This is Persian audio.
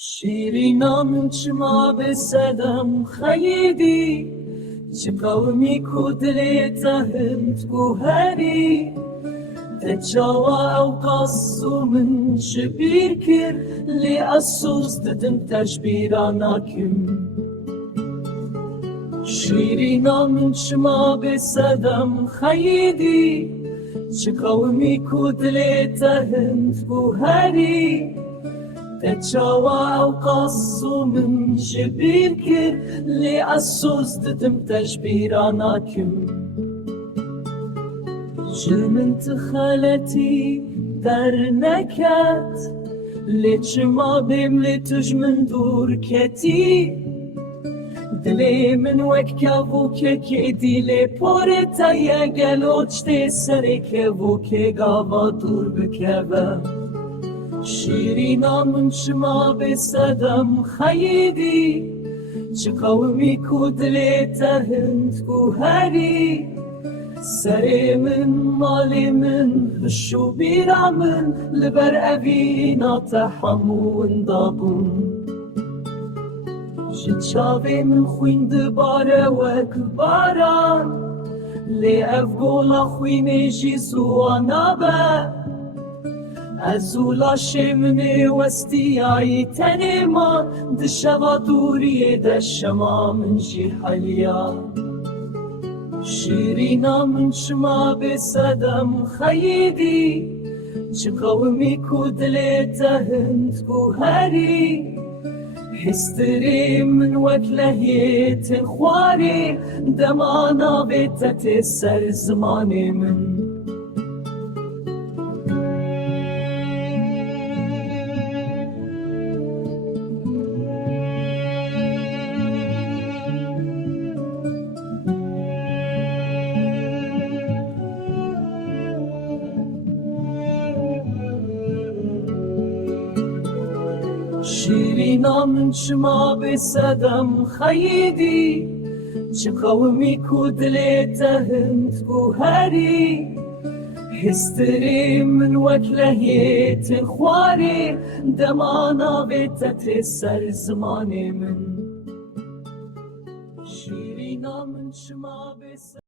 شیرینم چما به صدم خیدی چه قومی کدلی تهمت گوهری تجاوى او قصو من شبير كر لأسوس ددم تشبيرانا كم شيرينا من شما بسدم خيدي شقومي كدلي تهمت بوهري تجاوى او قصو من شبير كر لأسوس ددم تشبيرانا كم جرمنت خالتي در نكات ليش ما بيملي تجمن دور كتي دلي من وك كابو كي ديلي بورتا يا قلوش تي سريك بوكي قابا دور بكابا شيرينا من شما بسدم خيدي شقومي كودلي تهنت قوهري سري من مالي من هشو بيرا من لبر أبينا تحمو اندابون جتشابي من خوين دبارة وكباران لي أفقولا خويني جيزو نابا أزولا شمني وستياي تنما دشبا دوري دشما من جي حليا شيرينا من شما بسدم خيدي شقومي كودلي تهنت قوهري هستري من وكلهيت خواري دمانا بتتسر زماني من شيرينا من شما بسدم خيدي شقومي كودلي تهنت قوهري هستري من وكلهيت خواري دمانا بتتسر زماني من شيرينا من شما بسدم